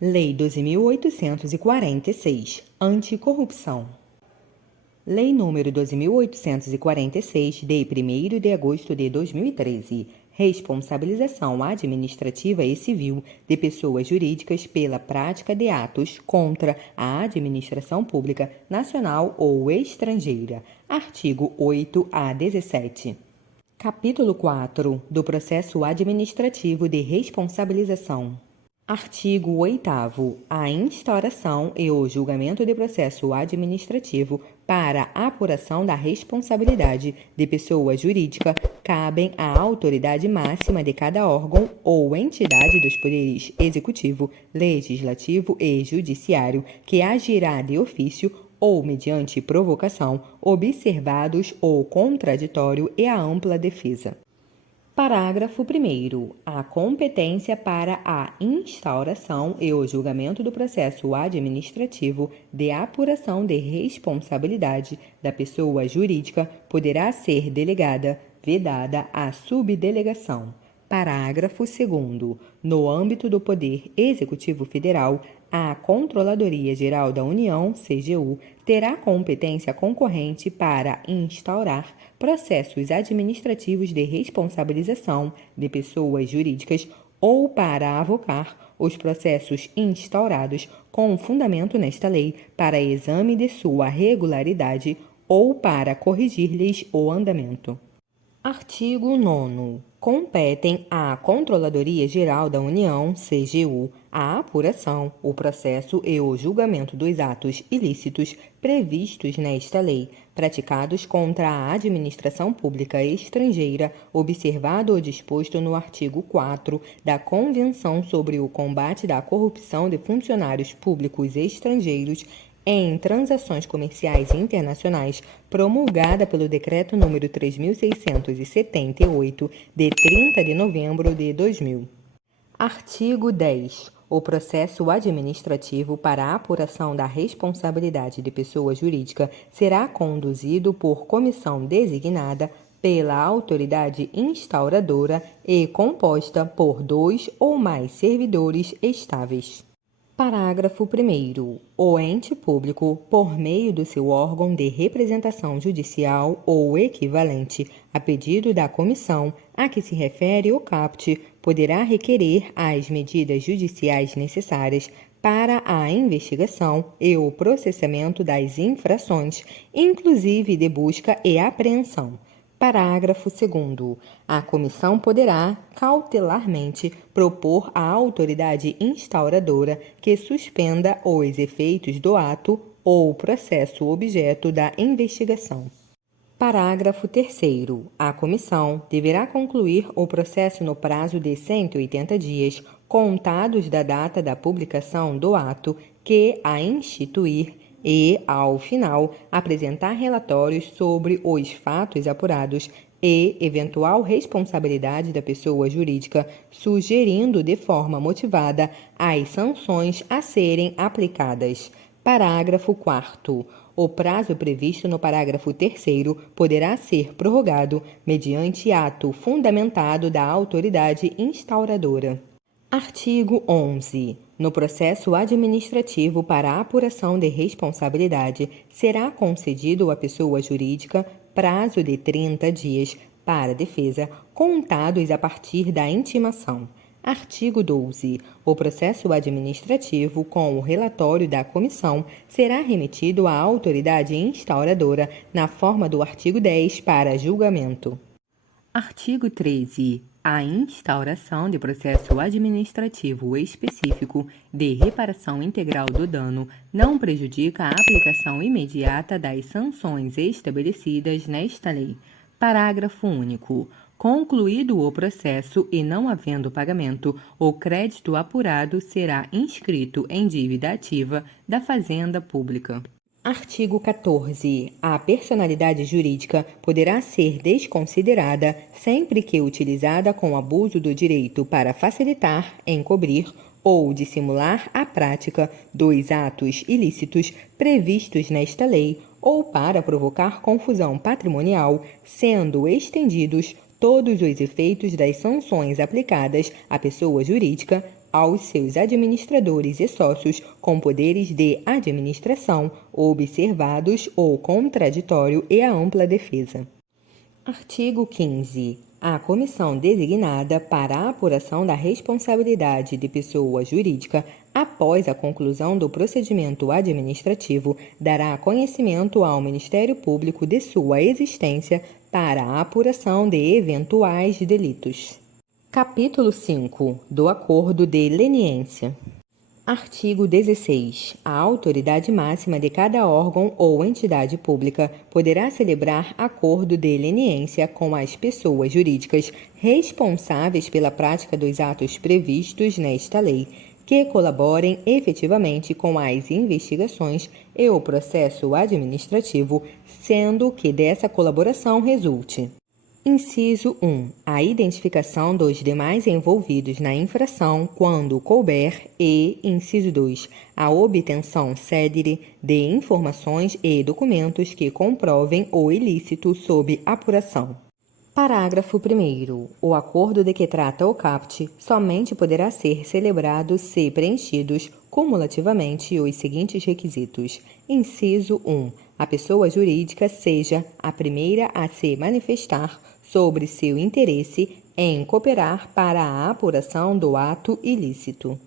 Lei 12.846, Anticorrupção. Lei nº 12.846, de 1º de agosto de 2013, responsabilização administrativa e civil de pessoas jurídicas pela prática de atos contra a administração pública nacional ou estrangeira. Artigo 8 a 17. Capítulo 4 do Processo Administrativo de Responsabilização. Artigo 8º. A instauração e o julgamento de processo administrativo para a apuração da responsabilidade de pessoa jurídica cabem à autoridade máxima de cada órgão ou entidade dos poderes executivo, legislativo e judiciário, que agirá de ofício ou mediante provocação, observados o contraditório e a ampla defesa. Parágrafo 1º. A competência para a instauração e o julgamento do processo administrativo de apuração de responsabilidade da pessoa jurídica poderá ser delegada, vedada a subdelegação. Parágrafo 2º. No âmbito do Poder Executivo Federal, a Controladoria Geral da União, CGU, terá competência concorrente para instaurar processos administrativos de responsabilização de pessoas jurídicas ou para avocar os processos instaurados com fundamento nesta lei para exame de sua regularidade ou para corrigir-lhes o andamento. Artigo 9º. Competem à Controladoria Geral da União, CGU, a apuração, o processo e o julgamento dos atos ilícitos previstos nesta lei, praticados contra a administração pública estrangeira, observado o disposto no artigo 4 da Convenção sobre o Combate da Corrupção de Funcionários Públicos Estrangeiros em transações comerciais internacionais, promulgada pelo Decreto nº 3.678, de 30 de novembro de 2000. Artigo 10. O processo administrativo para a apuração da responsabilidade de pessoa jurídica será conduzido por comissão designada pela autoridade instauradora e composta por 2 ou mais servidores estáveis. Parágrafo 1º. O ente público, por meio do seu órgão de representação judicial ou equivalente, a pedido da comissão a que se refere o caput, poderá requerer as medidas judiciais necessárias para a investigação e o processamento das infrações, inclusive de busca e apreensão. Parágrafo 2º. A comissão poderá, cautelarmente, propor à autoridade instauradora que suspenda os efeitos do ato ou processo objeto da investigação. Parágrafo 3º. A comissão deverá concluir o processo no prazo de 180 dias, contados da data da publicação do ato que a instituir e, ao final, apresentar relatórios sobre os fatos apurados e eventual responsabilidade da pessoa jurídica, sugerindo de forma motivada as sanções a serem aplicadas. Parágrafo 4º. O prazo previsto no parágrafo 3º poderá ser prorrogado mediante ato fundamentado da autoridade instauradora. Artigo 11. No processo administrativo para a apuração de responsabilidade, será concedido à pessoa jurídica prazo de 30 dias para defesa, contados a partir da intimação. Artigo 12. O processo administrativo, com o relatório da comissão, será remetido à autoridade instauradora na forma do artigo 10 para julgamento. Artigo 13. A instauração de processo administrativo específico de reparação integral do dano não prejudica a aplicação imediata das sanções estabelecidas nesta lei. Parágrafo único. Concluído o processo e não havendo pagamento, o crédito apurado será inscrito em dívida ativa da Fazenda Pública. Artigo 14. A personalidade jurídica poderá ser desconsiderada sempre que utilizada com abuso do direito para facilitar, encobrir ou dissimular a prática dos atos ilícitos previstos nesta lei ou para provocar confusão patrimonial, sendo estendidos todos os efeitos das sanções aplicadas à pessoa jurídica aos seus administradores e sócios com poderes de administração, observados o contraditório e a ampla defesa. Artigo 15. A comissão designada para a apuração da responsabilidade de pessoa jurídica após a conclusão do procedimento administrativo dará conhecimento ao Ministério Público de sua existência para a apuração de eventuais delitos. Capítulo 5. Do Acordo de Leniência. Artigo 16. A autoridade máxima de cada órgão ou entidade pública poderá celebrar acordo de leniência com as pessoas jurídicas responsáveis pela prática dos atos previstos nesta lei, que colaborem efetivamente com as investigações e o processo administrativo, sendo que dessa colaboração resulte: Inciso 1. A identificação dos demais envolvidos na infração quando couber e, inciso 2. A obtenção célere de informações e documentos que comprovem o ilícito sob apuração. Parágrafo 1º. O acordo de que trata o caput somente poderá ser celebrado se preenchidos cumulativamente os seguintes requisitos. Inciso 1. A pessoa jurídica seja a primeira a se manifestar sobre seu interesse em cooperar para a apuração do ato ilícito.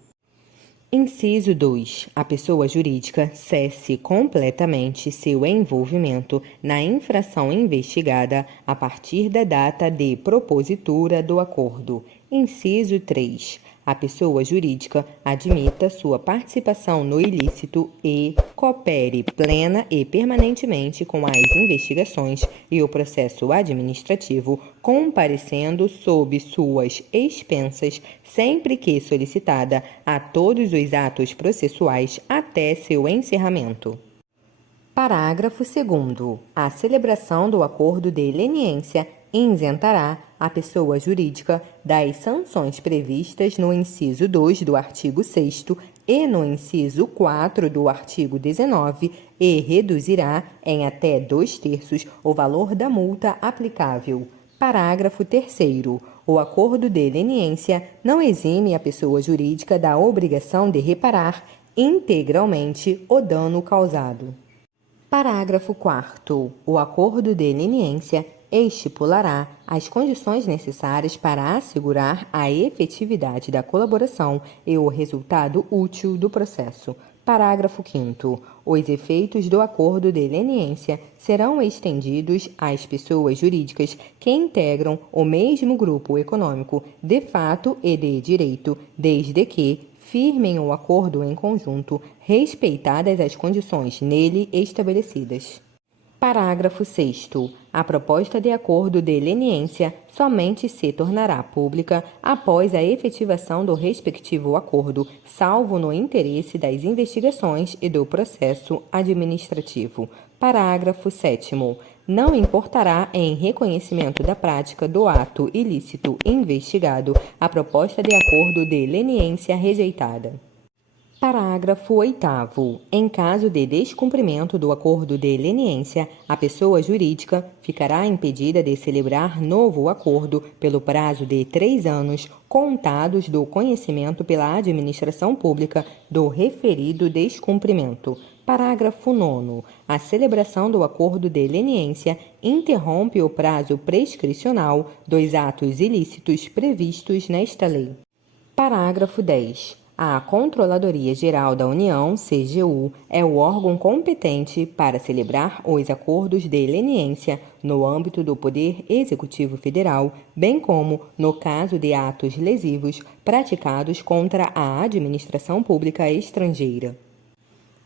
Inciso 2. A pessoa jurídica cesse completamente seu envolvimento na infração investigada a partir da data de propositura do acordo. Inciso 3. A pessoa jurídica admita sua participação no ilícito e coopere plena e permanentemente com as investigações e o processo administrativo, comparecendo sob suas expensas, sempre que solicitada, a todos os atos processuais até seu encerramento. Parágrafo 2º. A celebração do acordo de leniência isentará a pessoa jurídica das sanções previstas no inciso 2 do artigo 6º e no inciso 4 do artigo 19 e reduzirá em até 2/3 o valor da multa aplicável. Parágrafo 3º. O acordo de leniência não exime a pessoa jurídica da obrigação de reparar integralmente o dano causado. Parágrafo 4º. O acordo de leniência estipulará as condições necessárias para assegurar a efetividade da colaboração e o resultado útil do processo. Parágrafo 5º. Os efeitos do acordo de leniência serão estendidos às pessoas jurídicas que integram o mesmo grupo econômico, de fato e de direito, desde que firmem o acordo em conjunto, respeitadas as condições nele estabelecidas. Parágrafo 6º. A proposta de acordo de leniência somente se tornará pública após a efetivação do respectivo acordo, salvo no interesse das investigações e do processo administrativo. Parágrafo 7º. Não importará em reconhecimento da prática do ato ilícito investigado a proposta de acordo de leniência rejeitada. Parágrafo 8º. Em caso de descumprimento do acordo de leniência, a pessoa jurídica ficará impedida de celebrar novo acordo pelo prazo de 3 anos, contados do conhecimento pela administração pública do referido descumprimento. Parágrafo 9º. A celebração do acordo de leniência interrompe o prazo prescricional dos atos ilícitos previstos nesta lei. Parágrafo 10º. A Controladoria Geral da União, CGU, é o órgão competente para celebrar os acordos de leniência no âmbito do Poder Executivo Federal, bem como no caso de atos lesivos praticados contra a administração pública estrangeira.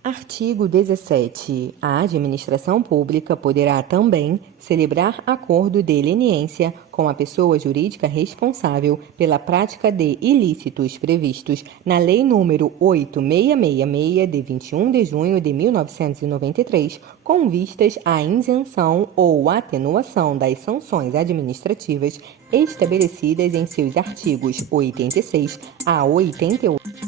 Artigo 17. A administração pública poderá também celebrar acordo de leniência com a pessoa jurídica responsável pela prática de ilícitos previstos na Lei nº 8666, de 21 de junho de 1993, com vistas à isenção ou atenuação das sanções administrativas estabelecidas em seus artigos 86 a 88.